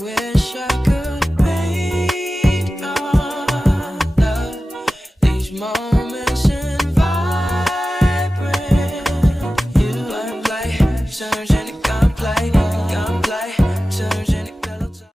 wish I could paint our love, these moments in vibrant. You are play, turns into gunplay, turns into pillow talk.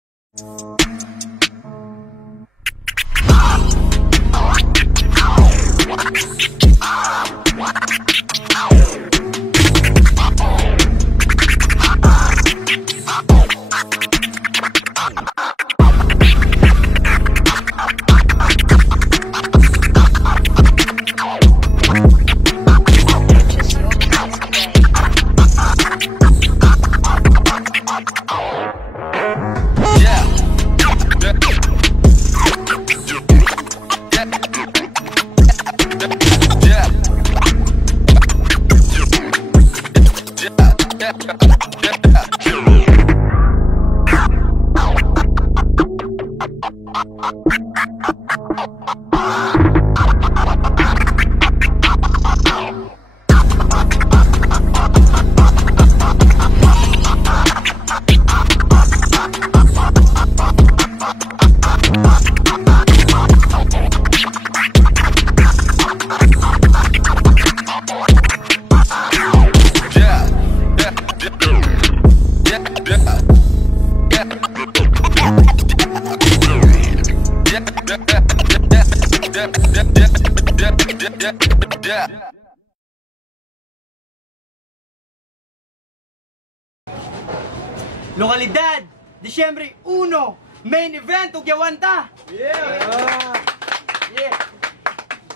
Lokalidad, Disyembre 1, main event, Ugyawanta! Yeah!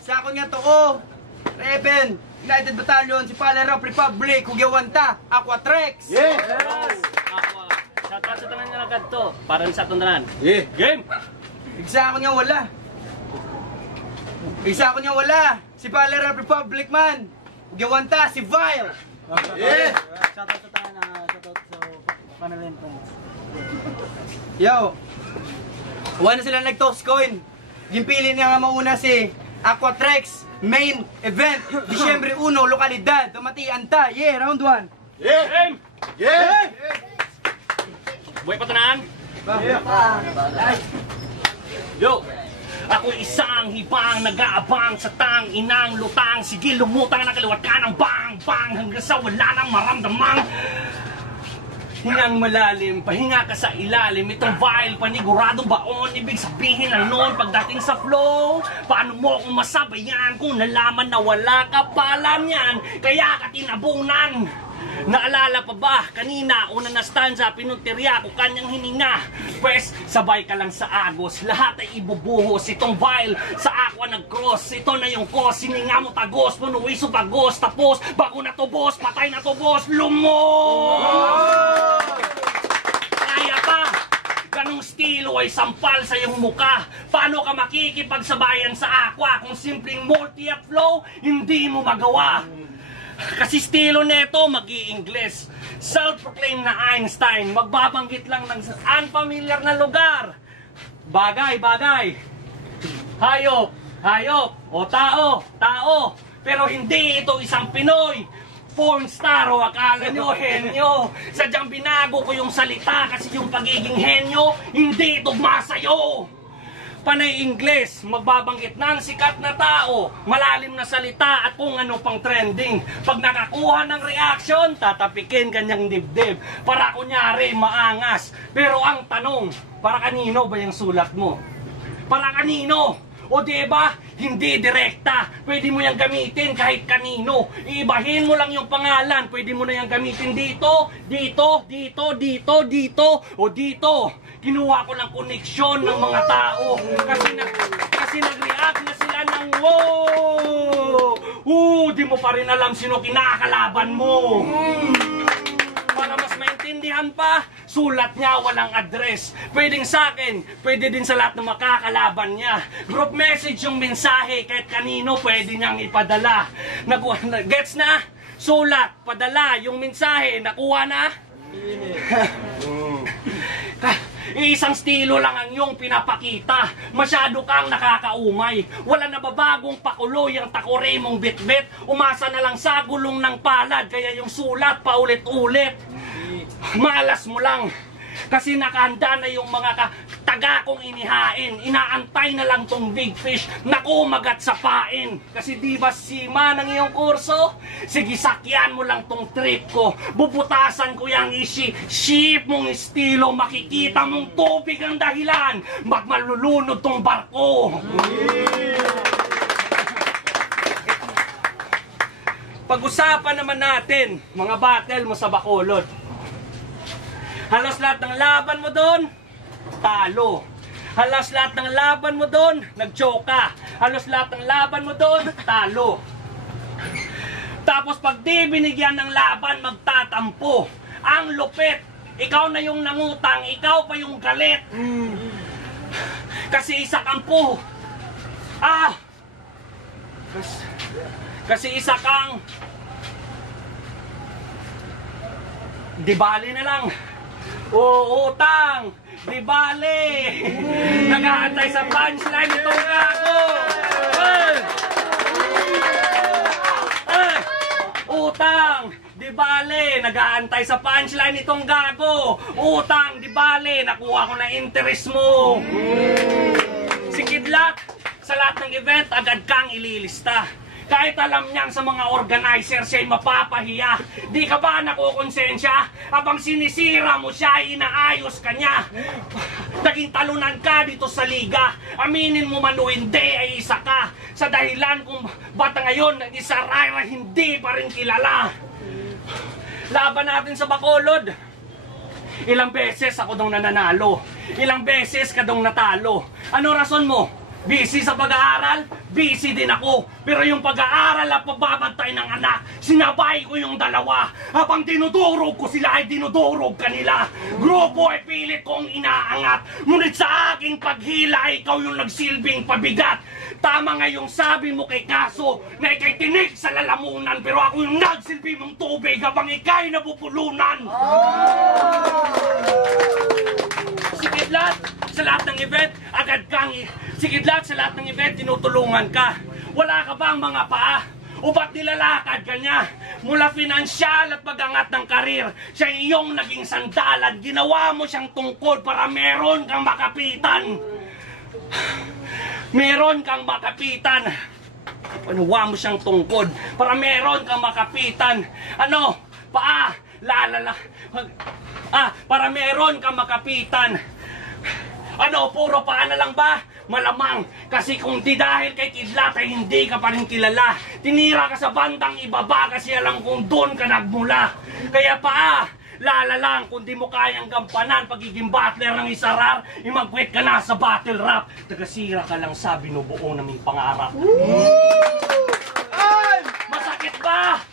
Sa akong nga to ko, Reven, United Battalion, si Palerop Republic, Ugyawanta, Aquatrex! Yeah! Aqua. Shoutout sa tanan nga nagkadto. Para sa atong tanan. Yeah! Game! Isa ako nga wala. Isa ako nga wala, si Palerop Republic man, Ugyawanta, si Vile! Yeah! Shoutout sa tanan, shoutout sa Panalin Friends. Yo! Wala na sila nag-toss coin. Gimpili niya nga mauna si Aquatrex, main event, Disyembre 1, lokalidad, Tumatian ta. Yeah, round 1. Yeah! Game! Yeah! Buhay pa tanan? Yo! Ako isang hibang nag-aabang sa tang inang lutang. Sige, lumutang na kaliwat ka ng bang bang hanggang sa wala nang maramdamang. Hingang malalim, pahinga ka sa ilalim. Itong vial, paniguradong baon. Ibig sabihin na noon pagdating sa flow. Paano mo kung masabayan kung nalaman na wala ka pala niyan? Kaya ka tinabunan. Naalala pa ba kanina, una na stanza, pinuntirya ko kanyang hininga. Pwes, sabay ka lang sa agos, lahat ay ibubuhos. Itong vial, sa aqua nag-cross. Ito na yung cause, hininga mo tagos, punuwi subagos. Tapos, bago na to boss, patay na to boss, lumos! Kaya pa, ganong estilo ay sampal sa iyong muka. Paano ka makikipagsabayan sa aqua kung simpleng multi-up flow, hindi mo magawa? Kasi estilo neto, mag-i-Ingles. Self-proclaimed na Einstein, magbabanggit lang ng unfamiliar na lugar. Bagay, bagay. Hayop, hayop. O tao, tao. Pero hindi ito isang Pinoy. Porn star o akala nyo, henyo. Sadyang binago ko yung salita kasi yung pagiging henyo, hindi tugma sa'yo. Panay Ingles, magbabanggit ng sikat na tao, malalim na salita at kung ano pang trending. Pag nakakuha ng reaction, tatapikin kanyang dibdib. Para kunyari, maangas. Pero ang tanong, para kanino ba yung sulat mo? Para kanino? O diba, hindi direkta. Pwede mo yung gamitin kahit kanino. Iibahin mo lang yung pangalan. Pwede mo na yung gamitin dito, dito, dito, dito, dito, o dito. Kinuha ko lang koneksyon ng mga tao. Kasi nag-react na sila ng wow! Di mo pa rin alam sino kinakalaban mo. Para mas maintindihan pa, sulat niya walang address. Pwedeng sa akin, pwede din sa lahat ng makakalaban niya. Group message yung mensahe, kahit kanino pwede niyang ipadala. Gets na? Sulat, padala, yung mensahe, nakuha na? Isang estilo lang ang iyong pinapakita. Masyado kang nakakaumay. Wala na babagong pakuloy ang takore mong bitbit. Umasa na lang sa gulong ng palad. Kaya yung sulat paulit-ulit. Malas mo lang. Kasi nakahanda na yung mga taga kong inihain. Inaantay na lang tong big fish na kumagat sa pain. Kasi di ba sima ng iyong kurso? Sige, sakyan mo lang tong trip ko. Bubutasan ko yung ship mong estilo. Makikita mong tubig ang dahilan. Malulunod tong barko. Pag-usapan naman natin, mga battle mo sa Bacolod. Halos lahat ng laban mo doon, talo. Halos lahat ng laban mo doon, nagtsoka. Halos lahat ng laban mo doon, talo. Tapos pag di binigyan ng laban, magtatampo. Ang lupit, ikaw na yung nangutang, ikaw pa yung galit. Kasi isa kang po. Kasi isa kang... Di bali na lang. Utang! Di bali! Nag-aantay sa punchline itong gago! Utang! Di bali! Nag-aantay sa punchline itong gago! Utang! Di bali! Nakuha ko na interest mo! Si Kidlat, sa lahat ng event, agad kang ililista. Kahit alam niyang sa mga organizer siya'y mapapahiya. Di ka ba nakukonsensya? Habang sinisira mo siya, inaayos ka niya. Naging talunan ka dito sa liga. Aminin mo man o hindi ay isa ka. Sa dahilan kung ba't ngayon isa Raira hindi pa rin kilala. Laban natin sa Bacolod. Ilang beses ako dong nananalo. Ilang beses ka dong natalo. Ano rason mo? Busy sa pag-aaral? Busy din ako. Pero yung pag-aaral at pagbabantay ng anak, sinabay ko yung dalawa. Habang dinudurog ko sila ay dinudurog kanila. Grupo ay pilit kong inaangat. Ngunit sa aking paghila ay ikaw yung nagsilbing pabigat. Tama nga yung sabi mo kay Kaso na ikay tinig sa lalamunan, pero ako yung nagsilbi mong tubig habang ikay nabupulunan. Si Kidlat, sa lahat ng event, agad kang... Si Kidlat, sa lahat ng event, tinutulungan ka. Wala ka bang mga paa? O ba't nilalakad ka niya? Mula pinansyal at pag-angat ng karir, siya iyong naging sandalan. Ginawa mo siyang tungkol para meron kang makapitan. Meron kang makapitan. Ginawa mo siyang tungkol para meron kang makapitan. Ano? Paa? Para meron kang makapitan. Ano? Puro paa na lang ba? Malamang, kasi kung di dahil kay Kidlat ay hindi ka pa rin kilala. Tinira ka sa bandang ibaba kasi alam kung doon ka nagmula. Kaya paa, lala lang kung di mo kayang gampanan pagiging battler ng Isarar, imagwit ka na sa battle rap. Tagasira ka lang sa binubuo naming pangarap. Masakit ba?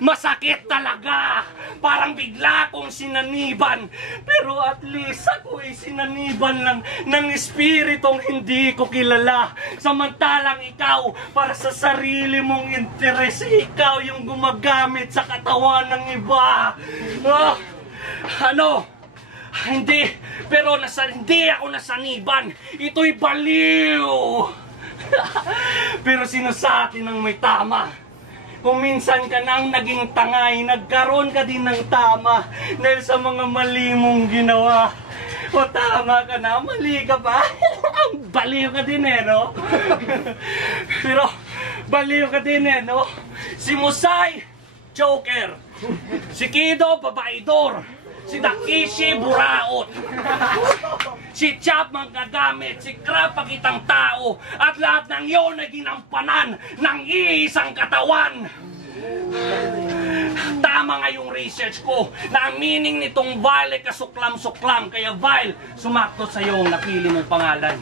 Masakit talaga! Parang bigla kong sinaniban. Pero at least ako ay sinaniban lang ng espiritong hindi ko kilala. Samantalang ikaw, para sa sarili mong interes, ikaw yung gumagamit sa katawan ng iba. Hindi. Pero hindi ako nasaniban. Ito'y baliw. Pero sino sa atin ang may tama? Kung minsan ka nang naging tangay, nagkaroon ka din ng tama dahil sa mga mali mong ginawa. O tama ka na, mali ka pa. Baliw ka din no? Pero baliw ka din no? Si Musay, Joker. Si Kido, babaidor. Si Takishi, buraot. Si Chap, manggagamit. Si Crab, pakitang tao. At lahat ng iyon ay ginampanan ng iisang katawan. Tama nga yung research ko na ang meaning nitong Vile ay kasuklam-suklam. Kaya Vile, sumakto sa iyo ang napili mong pangalan.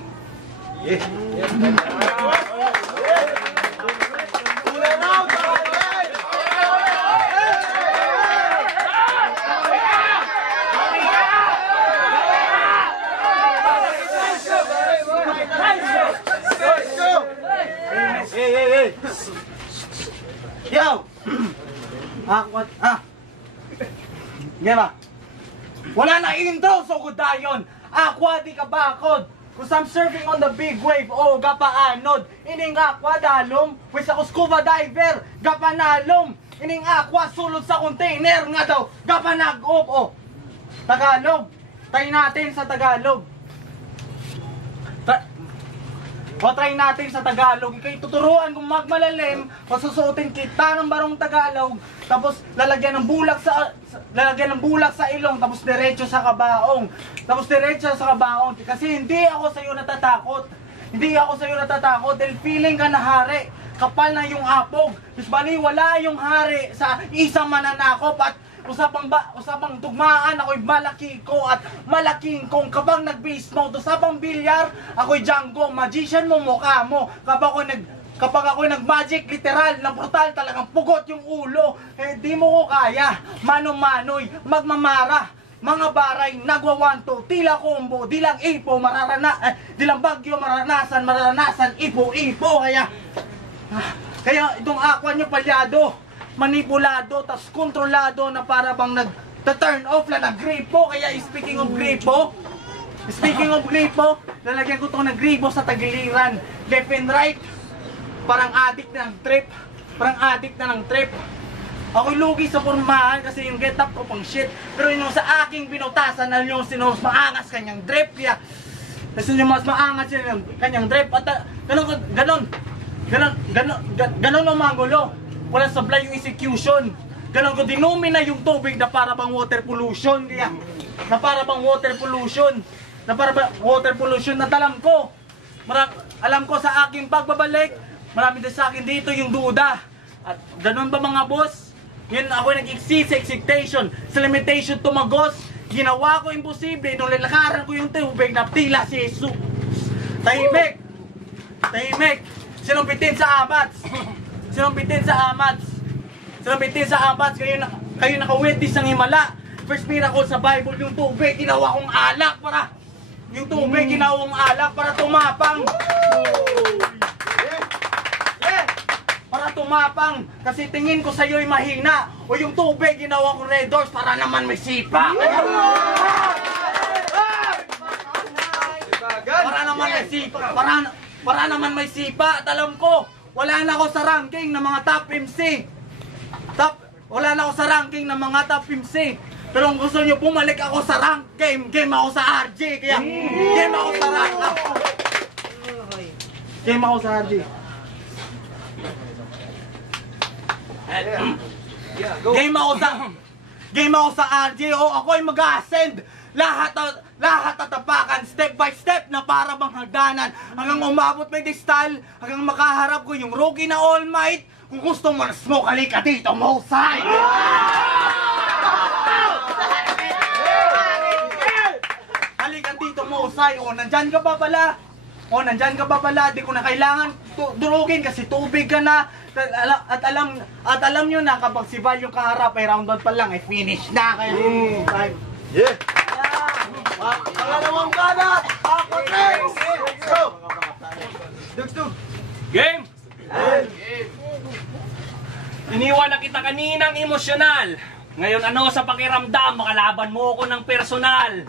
Yo! Gema! Wala na intro, so good dayon! Aqua di ka bakod! Cause I'm surfing on the big wave, oh, gapaanod! Ining aqua dalom, wis ako scuba diver, gapanalom! Ining aqua sulod sa container nga daw, gapanag-op, oh! Tagalog. Try natin sa Tagalog. Try natin sa Tagalog. Ikay tuturuan kung magmalalim, masusuotin kita ng barong Tagalog, tapos lalagyan ng bulak sa ilong, tapos diretso sa kabaong. Kasi hindi ako sa iyo natatakot. Dahil feeling ka na hari. Kapal na yung apog. Mas bali wala yung hari sa isang mananakop at usapang tugmaan, ako'y malaki ko at malaking kong kapag nag-base mode, usapang bilyar, ako'y Django, magician mo mukha mo, kapag ako'y nag-magic, literal, ng brutal, talagang pugot yung ulo, di mo ko kaya, mano-manoy, magmamara, mga baray, nagwawanto, tila combo, dilang ipo, dilang bagyo, mararanasan, ipo, kaya itong aqua nyo palyado, manipulado, tas kontrolado na para bang nag-turn off na nag-gripo. Kaya speaking of gripo, lalagyan ko itong nag-gripo sa tagiliran. Left and right, parang addict na ng trip. Ako'y lugi sa pormahan kasi yung get up ko pang shit. Pero yung sa aking binutasan na yung sinos maangas kanyang drip. Kaya kasi yung mas maangas yung kanyang drip. At ganon ang magulo. Wala sablay yung execution. Ganon ko dinumi na yung tubig na para bang water pollution. Kaya, na para bang water pollution. At alam ko sa aking pagbabalik, marami din sa akin dito yung duda. At ganon ba mga boss? Yun ako nag-exceed sa expectation. Sa limitation tumagos, ginawa ko imposible. Nung lalakaran ko yung tubig na tila si Jesus. Tahimik. Sinumpitin sa abats. Kayo naka-witness ng himala. First miracle sa Bible, yung tubig ginawa kong alak para tumapang. Kasi tingin ko sa iyo'y mahina. O yung tubig ginawa kong red doors para naman may sipa. Para naman may sipa. At alam ko, wala na ako sa ranking ng mga top MC. Pero kung gusto nyo bumalik ako sa rank game ako sa RG. Kaya game ako sa rank. Game ako sa RG. O ako ay mag-ascend. Lahat tatapakan, step by step na para bang hagdanan. Hanggang umabot may style, hanggang makaharap ko yung rookie na All Might. Kung gusto mo smoke, halika dito, Mosai! Halika dito, Mosai! O, nandyan ka pa pala. Di ko na kailangan durugin kasi tubig ka na. At alam nyo na kapag si Val yung kaharap ay round 1 pa lang, ay finish na. Kaya, Yeah! Pangalawang banat! Ako, Trex! Let's go! Dugtug! Game! Iniwan na kita kaninang emosyonal. Ngayon ano sa pakiramdam, makalaban mo ko ng personal.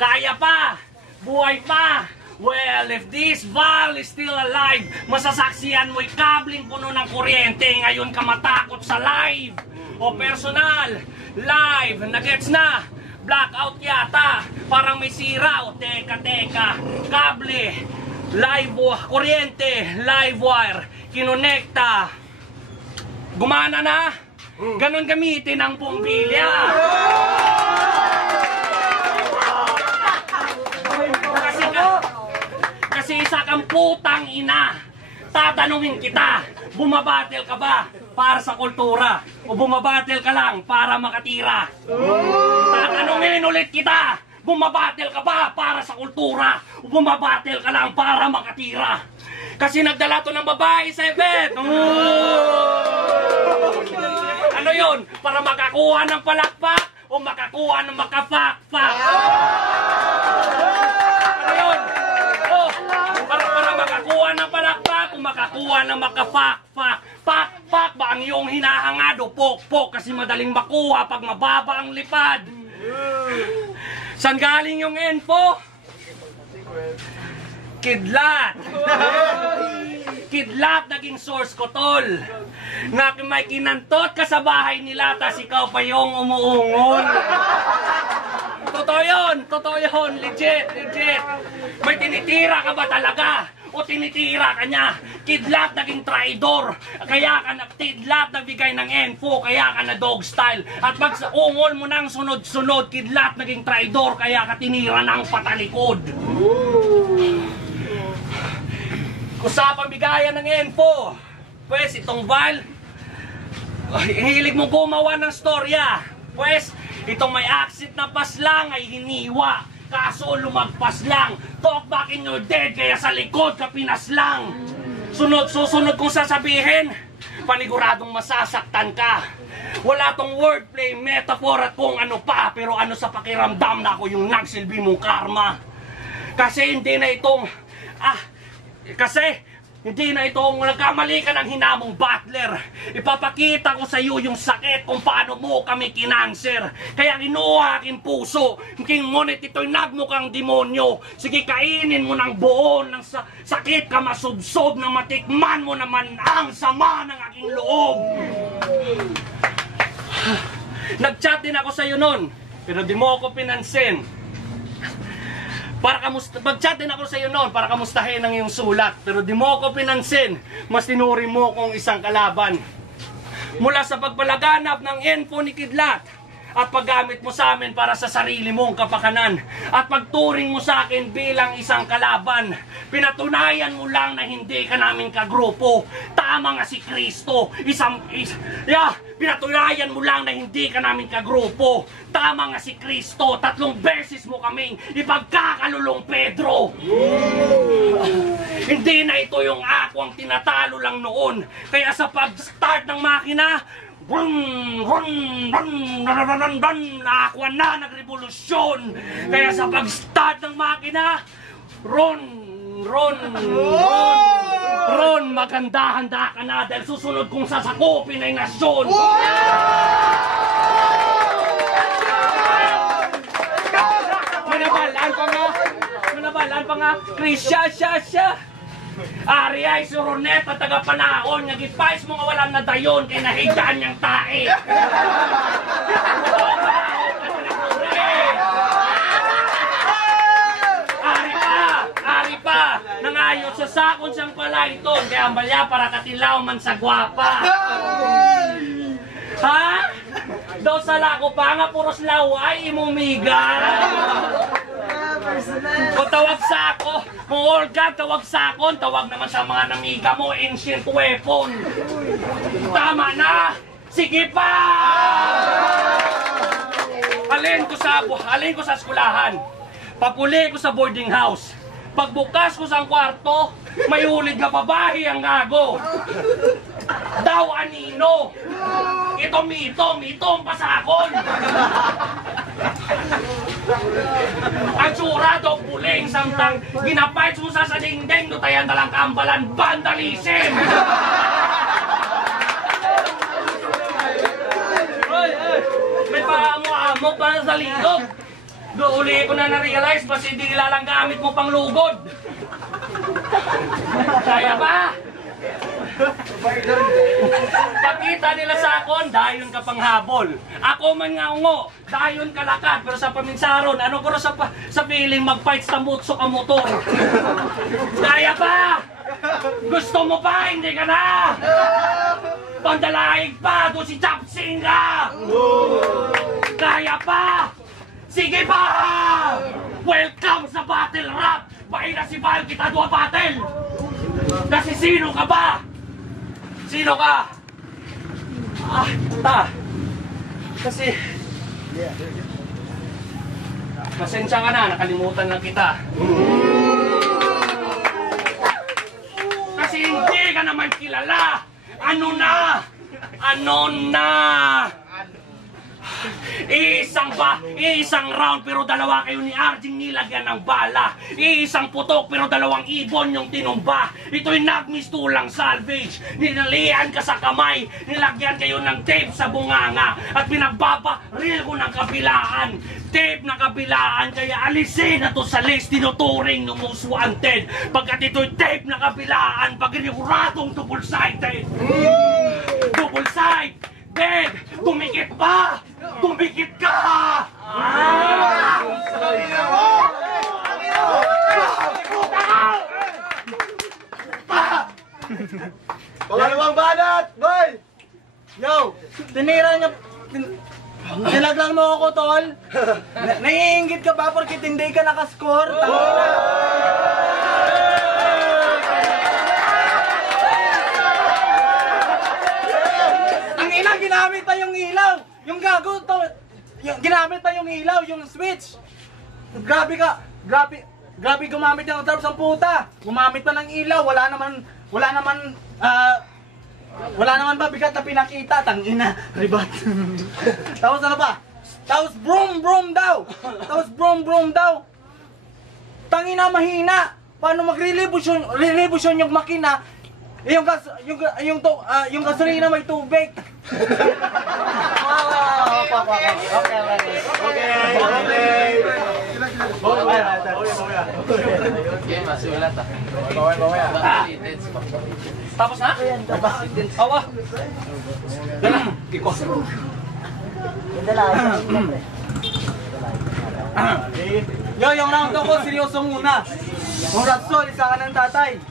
Kaya pa! Buhay pa! Well, if this Val is still alive, masasaksihan mo'y kabling puno ng kuryente. Ngayon ka matakot sa live. O personal, live, nagets na. Blackout yata, parang may sira. O teka, kable, live, kuryente, live wire, kinonekta. Gumana na? Ganon gamitin ang pumbilya. Kasi isa kang putang ina. Tatanungin kita, bumabatel ka ba para sa kultura? O bumabatel ka lang para makatira? Tatanungin ulit kita, bumabatel ka ba para sa kultura? O bumabatel ka lang para makatira? Kasi nagdala to ng babae sa event. Ano yun? Para makakuha ng palakpak o makakuha ng makafakfak? Ano yun? Para makakuha ng palakpak o makakuha ng makafakfak? Pak ba ang iyong hinahangad o pok kasi madaling makuha pag mababa ang lipad? Saan galing yung info? Kidlat naging source ko, tol. Na may kinantot ka sa bahay nila, tas ikaw pa yung umuungol. Totoo yun, legit. May tinitira ka ba talaga? O tinitira ka niya? Kidlat naging traidor, kaya ka kidlat nagbigay ng info, kaya ka na dog style. At pag sa ungol mo nang sunod-sunod, kidlat naging traidor, kaya ka tinira ng patalikod. Usapang bigayan ng info. Pues itong Val, hilig mong gumawa ng storya. Pues itong may accident na paslang ay hiniwa, kaso lumagpas lang. Talk back in your dead, kaya sa likod ka pinaslang. Susunod kong sasabihin, paniguradong masasaktan ka. Wala tong wordplay, metaphor at kung ano pa, pero ano sa pakiramdam na ako yung nagsilbi mong karma. Kasi hindi na itong nagkamali ka ng hinamong butler. Ipapakita ko sa iyo yung sakit kung paano mo kami kinanser. Kaya kinuha aking puso, ngunit ito'y nagmukhang demonyo. Sige, kainin mo ng buo ng sakit ka masubsob na matikman mo naman ang sama ng aking loob. Nag-chat din ako sa iyo nun, pero di mo ako pinansin. Mag-chat din ako sa iyo noon para kamustahin ang iyong sulat. Pero di mo ako pinansin. Mas tinuri mo kong isang kalaban. Mula sa pagpalaganap ng info ni Kidlat at paggamit mo sa amin para sa sarili mong kapakanan at pagturing mo sa akin bilang isang kalaban, pinatunayan mo lang na hindi ka namin kagrupo. Tama nga si Kristo. Pinatunayan mo lang na hindi ka namin kagrupo. Tama nga si Kristo. 3 beses mo kaming ipagkakalulong, Pedro. Hindi na ito yung ako ang tinatalo lang noon. Kaya sa pag-start ng makina, ako na nagrevolusyon. Kaya sa pag-start ng makina, Ron, maganda-handa ka na dahil susunod kong sasakupin ay nasyon. Manabalaan pa nga, Krisya. Ari ay si Ronet at taga-panahon, nagipais mo nga walang nadayon kay nahigaan niyang tae. Ari pa, nangayot sa sakon siyang palaiton, kaya ambalya para katilaw man sa gwapa. Ha? Daw sa lako pa nga puros laway imumiga. O tawag sa ako, kung all God tawag sa akon, tawag naman sa mga namiga mo, ancient weapon. Tama na! Sige pa! Alin ko sa eskulahan, papuli ko sa boarding house. Pagbukas ko sa kwarto, may hulid na babae ang gago. Daw anino. Ito mito ang pasakon. Ang tsura daw puling samtang ginapait mo sa dingding do tayan dalang kambalan vandalism. May paamo pa sa lingkod. Doon ko na na-realize, basta hindi lang gamit mo pang lugod. Kaya ba? Pagkita nila sa akon, dayon ka pang habol. Ako man nga ungo, dayon ka lakad. Pero sa paminsaron, ano ko sa feeling mag-fight sa mutso ka motor. Kaya ba? Gusto mo pa? Hindi ka na! Pandalaig pa! Doon si Chapsing ka! Kaya pa! Sige pa! Welcome sa battle rap! Bakit na si Val kita doon battle? Kasi sino ka ba? Sino ka? Kasi... Pasensya ka na, nakalimutan lang kita. Kasi hindi ka naman kilala! Ano na? Isang round pero dalawa kayo ni Arjing nilagyan ng bala. Isang putok pero 2 ibon yung tinumba. Ito'y nagmistulang salvage. Ninalian ka sa kamay, nilagyan kayo ng tape sa bunganga at pinagbabaril ko ng kabilaan. Tape na kabilaan, kaya alisin na to sa list, tinuturing ng most wanted. Pagkat ito'y tape na kabilaan, pag-iniguradong double-sided. Double-sided! Dead! Tumikit pa! Tumikit ka! Pangalawang banat, boy! Yo, tinira niya... Sinaglang mo ako, tol. Naiingit ka ba porkit hindi ka nakascore? Tangina. Tangina, ginamit na yung ilaw. Yung gago, tol. Ginamit na yung ilaw, yung switch. Grabe ka. Grabe gumamit ng trap sa puta. Gumamit pa ng ilaw. Wala naman ba bigat na pinakita, tangina, ribat. Tapos ano pa? Tapos brum daw. Tangina, mahina. Paano mag-relibusyon yung makina? Yung gasolina may tubig. Tapos na? Awa. Kiko. Yo, yung round ko, seryoso muna. Kung Ratsol, isa ka ng tatay.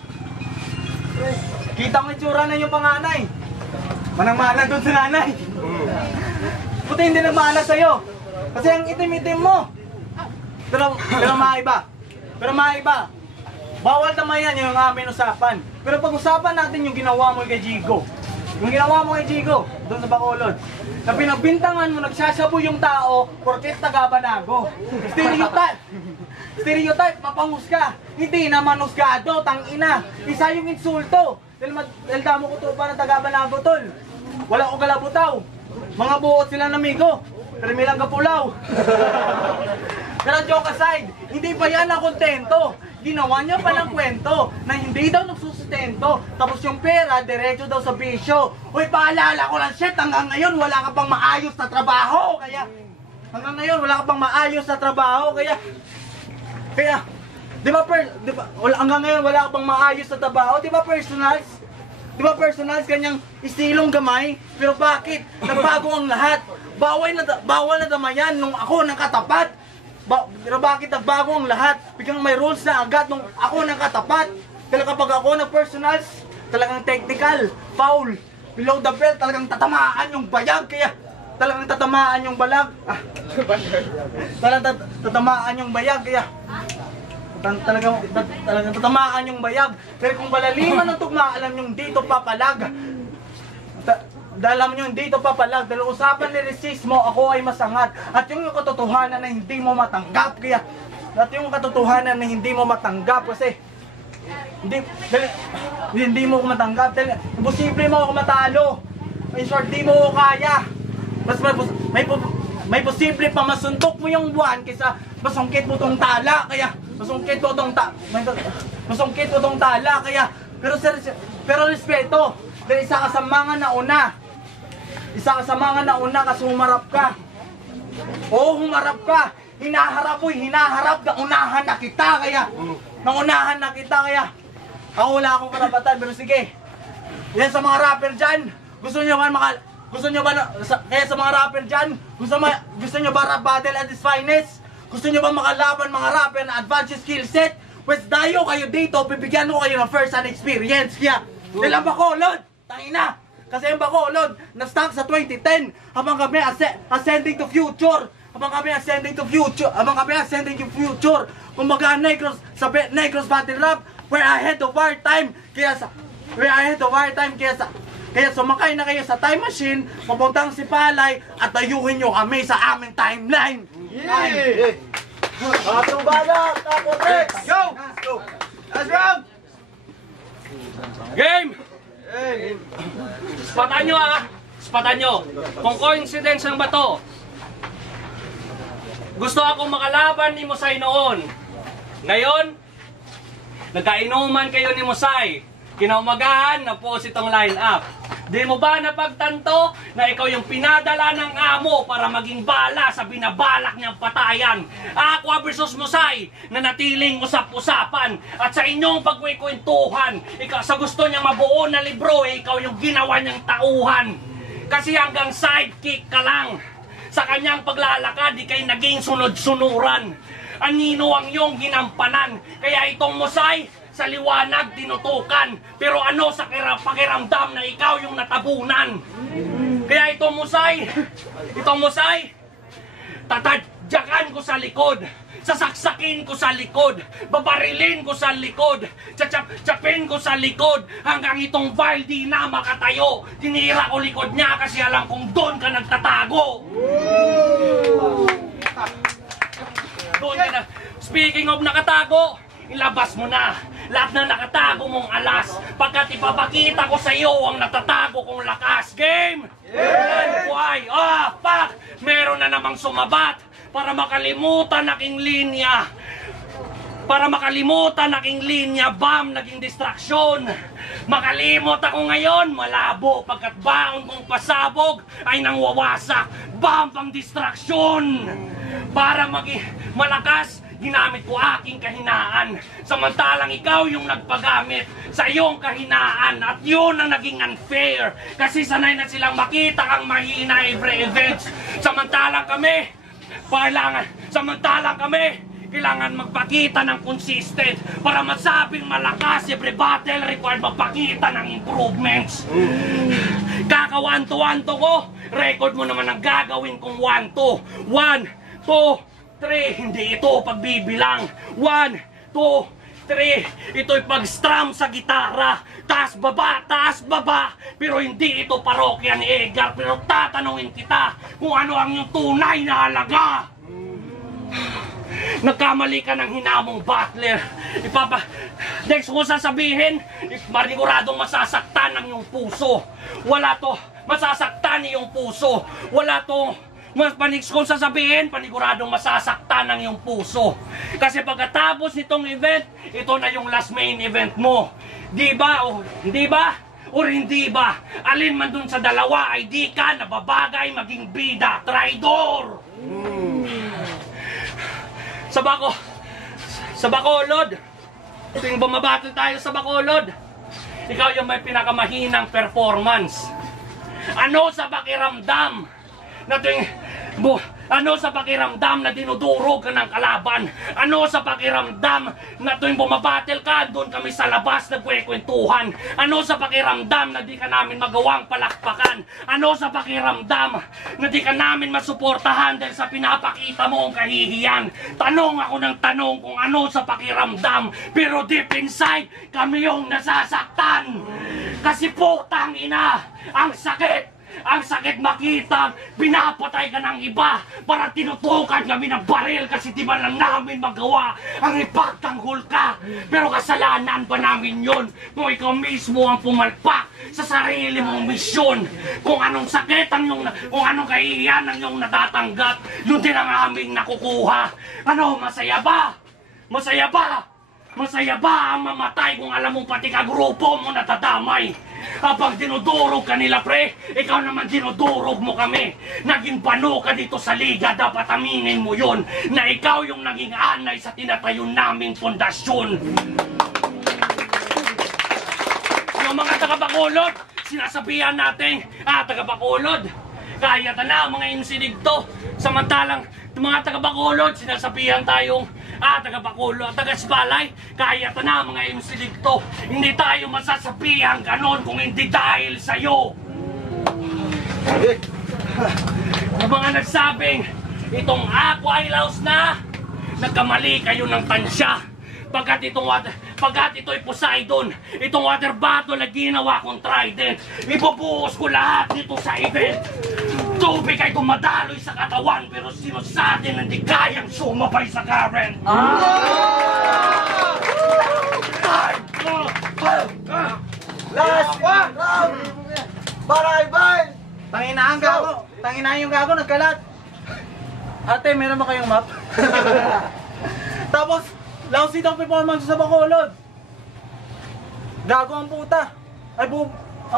Kita mo itsura na yung panganay. Manang-mana doon sa nanay. Puti hindi nagmana sa'yo. Kasi ang itim-itim mo. Pero maiba. Bawal naman yan yung aming usapan. Pero pag-usapan natin yung ginawa mo kay Jigo. Yung ginawa mo kay Jigo, doon sa Bacolod. Na pinagbintangan mo, nagsasabu yung tao, porket taga-Banago. Stereotype, mapangus ka. Hindi naman husgado, tangina. Isa yung insulto. Dahil damo ko to pa ng taga-Banago, tol. Wala ko galabutaw. Mga buot sila ng amigo. Pero may lang kapulaw. Pero joke aside, hindi ba yan na kontento? Ginawa niya pa ng kwento na hindi daw nagsusustento. Tapos yung pera, diretso daw sa bisyo. Uy, paalala ko lang, shit, hanggang ngayon wala ka pang maayos na trabaho. Kaya, hanggang ngayon wala ka pang maayos na trabaho. Di ba personals, kanyang istilong gamay? Pero bakit? Nagbago ang lahat. Bawal na damayan nung ako nang katapat. Pero bakit nagbago ang lahat? Biglang may rules na agad nung ako nang katapat. Kaya kapag ako ng personals, talagang technical, foul, below the belt, talagang tatamaan yung bayag. Kaya talagang tatamaan yung balag. Talagang tatamaan yung bayag. Kaya talagang tatamaan yung bayag. Pero kung malaliman ng tugma, alam nyo dito papalag. Alam nyo, dito papalag. Dahil usapan ni resismo, ako ay masangat. At yung katotohanan na hindi mo matanggap. Kaya, at yung katotohanan na hindi mo matanggap. Kasi, hindi mo ko matanggap. Dahil, imposible mo ako matalo. In short, di mo ko kaya. Mas may posible pa masuntok mo yung buwan kaysa masungkit mo tong tala. Kaya, masungkit mo tong tala. Kaya, pero respeto. Dahil isa ka sa mga nauna. Kasi humarap ka. Oo, humarap ka. Hinaharap na unahan na kita. Kaya, ako wala akong karapatan. Pero sige, yan sa mga rapper dyan, gusto nyo ba rap battle at its finest? Gusto nyo ba makalaban mga rapper na advanced skill set? Pues dayo kayo dito, bibigyan ko kayo ng first hand experience. Kaya, nilang Bacolod, tangina. Kasi yung Bacolod, na-stuck sa 2010, habang kami ascending to future. Kumbaga, Negros Battle Rap, we're ahead of our time. Kaya sumakay na kayo sa time machine, papuntang si Palay, at dayuhin nyo kami sa aming timeline. Yeah! Atong banat, Ako Trex! Go! Last round! Game! Spatan nyo. Kung coincidence lang ba to? Gusto akong makalaban ni Musay noon. Ngayon, nagkainuman kayo ni Musay. Kinaumagahan na po itong line-up. Di mo ba napagtanto na ikaw yung pinadala ng amo para maging bala sa binabalak niyang patayan? Aqua versus Musay na natiling usap-usapan at sa inyong pagkikwentuhan, ikaw sa gusto niyang mabuo na libro, ikaw yung ginawa niyang tauhan. Kasi hanggang sidekick ka lang. Sa kanyang paglalakad, di kayo naging sunod-sunuran. Anino ang iyong ginampanan. Kaya itong Musay, sa liwanag tinutukan. Pero ano sa pakiramdam na ikaw yung natabunan? Kaya itong musay, tatadyakan ko sa likod. Sasaksakin ko sa likod, babarilin ko sa likod, tsapin ko sa likod, hanggang itong vial di na makatayo. Tinira ko likod niya kasi alam kong doon ka nagtatago. Doon ka na. Speaking of nakatago, ilabas mo na lahat na nakatago mong alas, pagkat ipapakita ko sa iyo ang natatago kong lakas. Game! Yeah! Why? Fuck! Meron na namang sumabat para makalimutan aking linya. Bam, naging distraksyon. Makalimot ako ngayon, malabo, pagkat baon kong pasabog ay nangwawasak. Bam, pang distraksyon. Para maging malakas, ginamit ko aking kahinaan. Samantalang ikaw yung nagpagamit sa iyong kahinaan. At yun ang naging unfair. Kasi sanay na silang makita kang mahina every events. Samantalang kami, kailangan magpakita ng consistent para masabing malakas. Every battle required magpakita ng improvements. Kakawanto-wanto ko, record mo naman ang gagawin kong 1, 2, 1, 2, 3. Hindi ito pagbibilang. 1, 2, 3. Ito'y pag-strum sa gitara. Taas baba. Pero hindi ito parokya ni Edgar. Pero tatanungin kita kung ano ang iyong tunay na halaga. Nagkamali ka ng hinamong battler. Next ko sasabihin, maniguradong masasaktan ang iyong puso. Masasaktan iyong puso. Next ko sasabihin, paniguradong masasaktan ang iyong puso. Kasi pagkatapos nitong event, ito na yung last main event mo. Di ba? O hindi ba? O hindi ba? Alin man dun sa dalawa ay di ka nababagay maging bida, traidor! Sa Bacolod, tuwing bumabattle tayo sa Bacolod, ikaw yung may pinakamahinang performance. Ano sa pakiramdam na dinudurog ka ng kalaban? Ano sa pakiramdam na tuwing bumabattle ka, doon kami sa labas nagkwekwentuhan? Ano sa pakiramdam na di ka namin magawang palakpakan? Ano sa pakiramdam na di ka namin masuportahan dahil sa pinapakita mo ang kahihiyan? Tanong ako ng tanong kung ano sa pakiramdam, pero deep inside, kami yung nasasaktan. Kasi putang ina, ang sakit! Ang sakit makita, pinapatay ka ng iba para tinutukan kami ng baril kasi di ba lang namin magawa ang ipagtanggol ka. Pero kasalanan ba namin yun kung ikaw mismo ang pumalpak sa sarili mong misyon? Kung anong sakit kung anong kahihiyan ang iyong natatanggap, yun din ang aming nakukuha. Ano, masaya ba? Masaya ba? Masaya ba ang mamatay kung alam mong pati kagrupo mo natadamay? Habang dinudurog ka nila, pre, ikaw naman dinudurog mo kami. Naging pano ka dito sa liga, dapat aminin mo yun, na ikaw yung naging anay sa tinatayo naming pundasyon. Yung mga taga-Bacolod, sinasabihan natin, taga-Bacolod, kaya na mga insidigto. Samantalang, mga taga-Bacolod, sinasabihan tayong, taga-Bacolod, taga-Spalay, kaya na mga insidigto. Hindi tayo masasabihan ganon kung hindi dahil sa'yo. Yung mga nagsabing, itong Aqua ay laos na, nagkamali kayo ng tansya. Pagkat ito'y Poseidon, itong water bottle na ginawa kong trident, ibubuhos ko lahat nito sa event. Tubig ay dumadaloy sa katawan, pero sino sa atin hindi kayang sumabay sa current? Last round! Barayban! Tangina yung gago, nagkalat. Ate, meron ba kayong map? Tapos, lousy ang performance sa Bacolod. Gago ang puta. Ang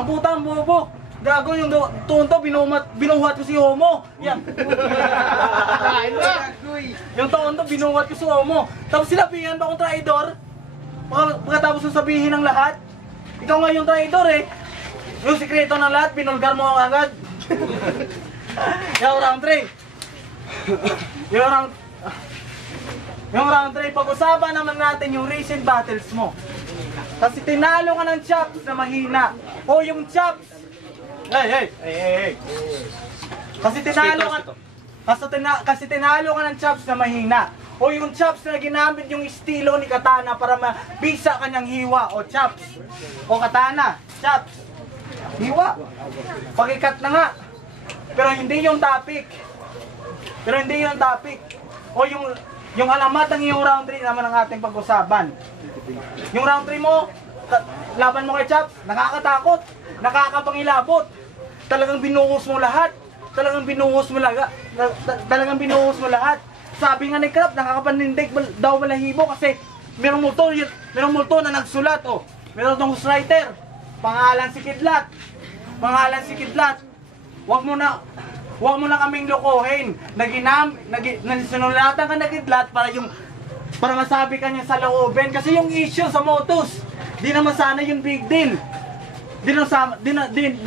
puta ang bobo. Gago yung tunto, binuhat ko si Homo. Yan. Yung tunto, binuhat ko si Homo. Tapos sinabihan ba akong traidor? Pagkatapos yung sabihin ng lahat, ikaw nga yung traidor eh. Yung sikreto ng lahat, binulgar mo ang agad. Yung round 3. Yung round 3, pag-usapan naman natin yung recent battles mo. Kasi tinalo ka ng Chops na mahina. O yung Chops. Hey. Kasi tinalo ka. Kasi tinalo ka ng Chops na mahina. O yung Chops na ginamit yung estilo ni Katana para mabisa kanyang hiwa. O Chops. O Katana. Chops. Hiwa. Pakikat na nga. Pero hindi yung topic. O yung alamat ng iyong round 3 naman ang ating pag-usapan. Yung round 3 mo, laban mo kay Chops, nakakatakot, nakakapangilabot. Talagang binuhos mo lahat. Talagang binuhos mo lahat. Sabi nga ni Krap, nakakapanindig daw balahibo kasi merong multo na nagsulat. Oh. Meron tong writer. Pangalan si Kidlat. Huwag mo na kaming lokohin. Sinulatan ka na Kidlat para masabi ka niya sa looben. Kasi yung issue sa Motus, di naman sana yung big deal. Di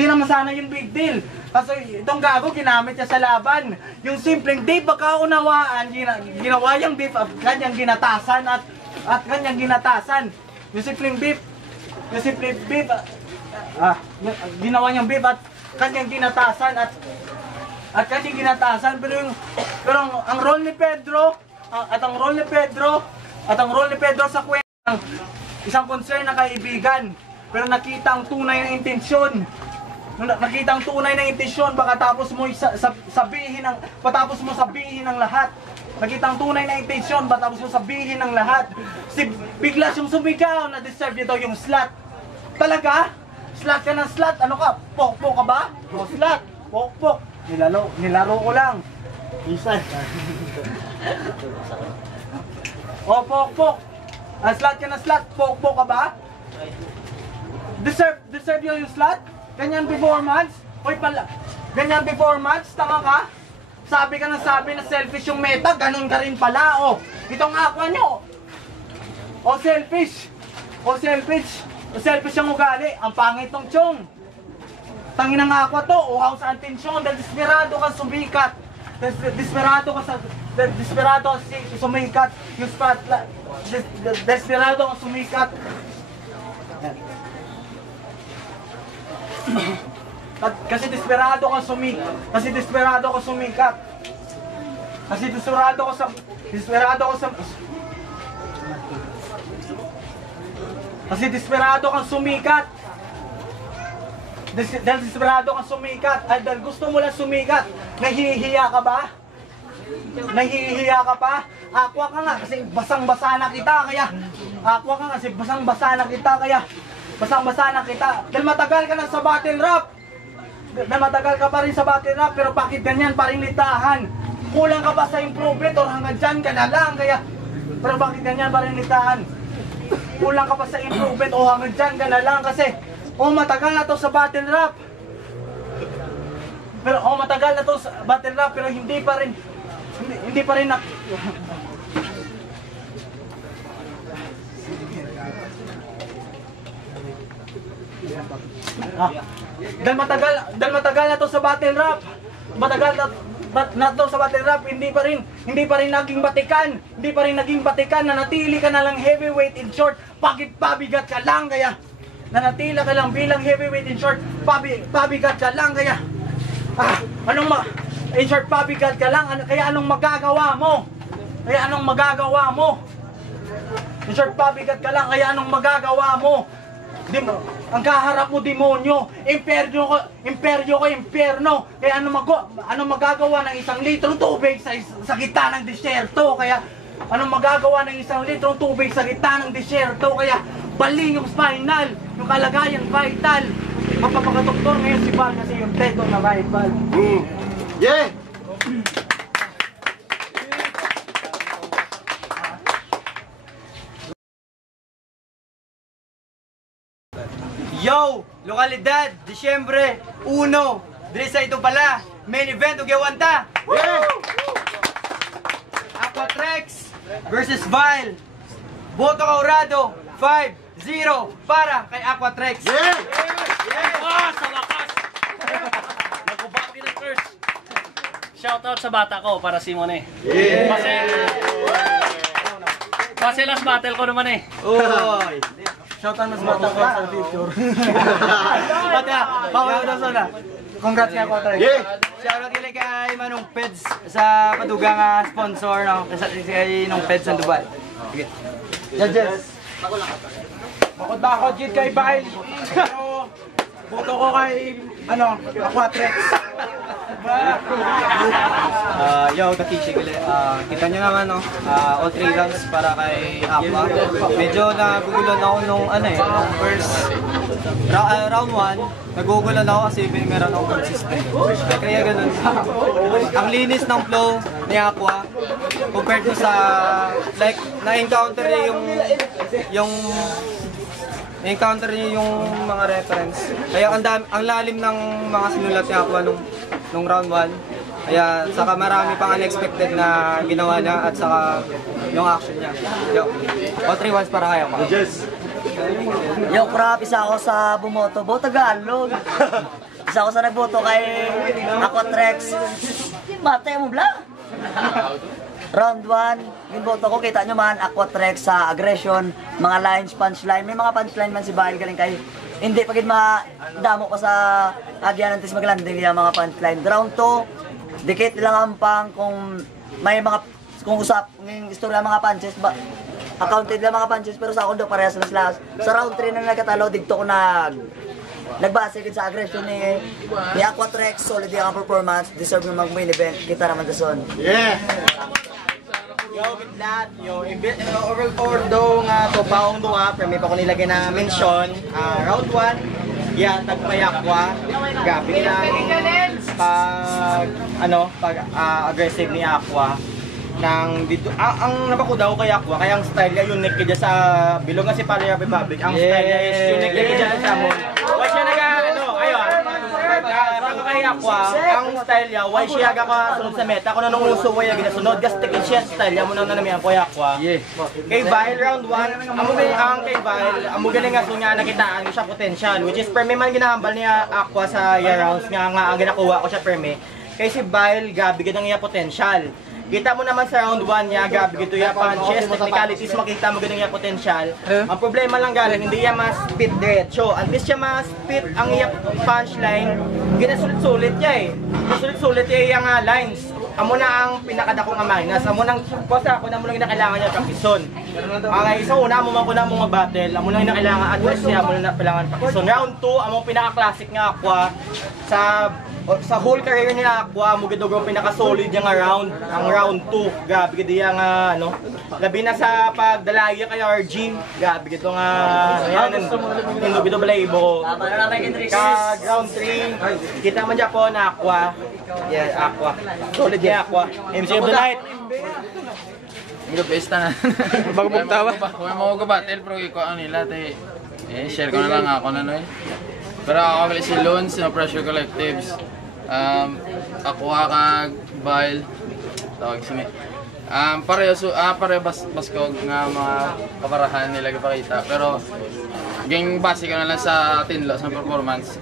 naman sana yung big deal. Kasi itong gago ginamit niya sa laban. Yung simpleng beef pagkaunawaan, ginawa yung beef at kanyang ginatasan at kanyang ginatasan. Yung simpleng beef ginawa niyang beef at kanyang ginatasan at kanyang ginatasan. Pero ang role ni Pedro at ang role ni Pedro sa kwento isang concern na kaibigan. Pero nakita ang tunay na intensyon. Baka tapos mo sabihin ng lahat. Nakita ang tunay na intensyon, baka tapos mo sabihin ng lahat. Bigla siyang sumigaw na deserve niya daw yung slot. Talaga? Slot ka ng slot? Ano ka? Pokpok ka ba? O slot? Pokpok. Nilaro ko lang. Isan. O pokpok. Slot ka ng slot? Pokpok ka ba? Deserve yun yung slot? Ganyan performance? Ganyan performance? Tama ka? Sabi ka na selfish yung meta, ganun ka rin pala, oh. Itong aqua nyo. O selfish yung ugali. Ang pangit ng chong. Tangin ng aqua to, uhaw sa atensyon. Dahil desperado ka sumikat. Desperado ka sumikat. Yung spotlight. Desperado ka sumikat. Kasi desperado ka sumikat. Kasi desperado ka sumikat. Dahil desperado kang sumikat. Ay, dahil gusto mo lang sumikat. Nahihiya ka ba? Aqua ka nga kasi basang-basa na kita. Dahil matagal ka na sa battle rap. Pero bakit ganyan pa rin litahan? Kulang ka ba sa improvement or hanggang dyan ka na lang? Pero bakit ganyan pa rin litahan? Kulang ka pa sa improvement o hanggang dyan ka na lang kasi matagal na to sa battle rap. Pero hindi pa rin dahil matagal na to sa battle rap. Hindi pa rin naging batikan, nanatili ka na lang heavyweight in short, pabigat ka lang kaya nanatili ka lang bilang heavyweight in short, pabigat ka lang kaya in short pabigat ka lang, kaya anong magagawa mo? In short pabigat ka lang, kaya anong magagawa mo? Ang kaharap mo demonyo, imperyo ko, kaya anong magagawa ng 1 litrong tubig sa gitna ng disyerto? Kaya anong magagawa ng 1 litrong tubig sa gitna ng disyerto? Kaya baling yung spinal, yung kalagayan vital. Mapapakadoktor ngayon si Val kasi yung Tedo na rival. Yeah! Yo! Lokalidad, Disyembre 1. Dili sa ito pala, main event ug Gewanta. Aquatrex versus Vile. Boto Kaurado 5-0 para kay Aquatrex. Yeah! Sa wakas! Nagubati ng curse. Shoutout sa bata ko para si Mone. Kasi last battle ko naman eh. Oy! Shoutout mas bata ko sa picture. Pati bawal na sana. Congrats kay Aqua Trex. Shoutout kay Manong Peds sa padugang sponsor, no? Kasi kay Nong Peds sa Dubai. Sige. Judges. Bakod kid kay Bail. Pero boto ko kay Aqua Trex. Yo, Katishi ulit. Kita nyo naman, no? All 3 rounds para kay Aqua. Medyo nagugulan ako nung nung first round 1. Nagugulan ako kasi meron akong consistent. Kaya ganun. Ang linis ng flow ni Aqua compared to sa like na-encounter niya yung mga reference. Kaya ang lalim ng mga sinulat ni Aqua nung round 1. Kaya saka marami pang unexpected na ginawa niya at saka yung action niya. Yo, all 3 ones para kaya ko. Yo, crap, isa ako sa bumoto. Boto Tagalog. Isa ako sa nagboto kay Aqua Trex. Bate mo bla? Round 1, yung boto ko, kita nyo man, Aqua Trex sa aggression, mga lines, punchline. May mga punchline man si Bail galing kay. Hindi pagid madamo ko sa agyan antes maglanding niya mga punchline. Round 2, dikit lang ang pang kung may mga kung usap ng istorya mga punches ba accounted lang mga punches pero sa ako daw parehas na sila. Sa round 3 na nagkatalo dito ko nagbase gid sa aggression ni Aqua Trex, solid yung performance, deserve yung mag-main event. Kita naman sa son. Yo, with that, overall daw nga to paong duha, pero may pa ko nilagay na mention, round 1, tagpay Aqua, gabi na pag aggressive ni Aqua. Nang dito, ang napako daw kay Aqua, kaya ang style niya unique kaya sa bilog nga si Palaya Republic, ang style niya is unique kaya dyan sa Samon. Why siya kay Aqua, ang style niya, why siya sunod sa meta, kung anong uso why ginasunod, gastikin siya style niya, muna na namin ang kay Aqua. Kay Bail round 1, ang kay Bail, ang magaling nga so nga nakitaan ko siya potential, which is per me man ginahambal niya Aqua sa year rounds nga ang ginakuha ko siya per me. Kay si Bail, gabi gid ang iya potential. Kita mo naman sa round 1 niya, gabi gito yung punches, technicalities, makita mo ganun yung potential. Ang problema lang galing, hindi niya mas-spit diretso. At least siya mas-spit ang iyang punchline, ginasulit-sulit niya Ginasulit-sulit niya yung lines. Amo na ang pinakadakong minus. Amo nang posa ako na mo lang kailangan niya practiceon. Okay, so una mo man ko na mo mag-battle, amo lang kailangan address niya, amo lang kailangan practiceon. Round 2, amo pinaka-classic nga Aqua sa whole career ni Aqua, mo gid pinaka-solid yung round, ang round 2. Gabi gid yang labi na sa pagdalaya kay RG. Gabi gid nga hindi gid balaybo. Ka round 3, kita man Japon na Aqua. Aqua. Solid yung Aqua. MC of the night. Mga pesta na. Bago magtawa. Kung mo ko battle pero iko ang nila share ko na lang ako na Pero ako si Loans na Pressure Collectives. Aqua kag Bail. Tawag sini. Pareho baskog nga mga kaparahan nila gipakita. Pero ging base ko na lang sa tinlo sa performance.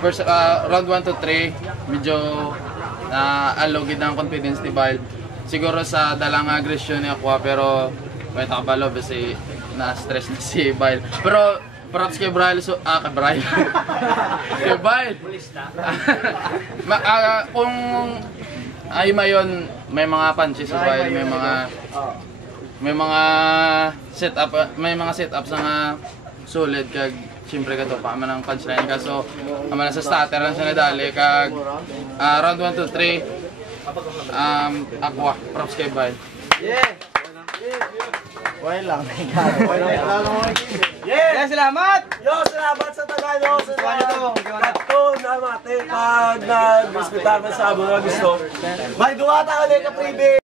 First round 1 to 3 medyo alogid ang confidence ni Bail. Siguro sa dalang aggression ni Aqua pero may takabalo kasi na-stress na si Bail. Pero props kay Bail kay Bail. Kay Bail. Kung ay mayon may mga punches si Bail, may mga setups na solid kag siyempre ka to pa man ang punchline kaso naman sa starter lang siya nadali kag round 1 to 3 Aqua props kay Bail. Wala lang. Salamat! Yo, salamat sa taga sa Kato na mate pag nag-hospital man sa mga gusto. May duwata ulit ka pribe.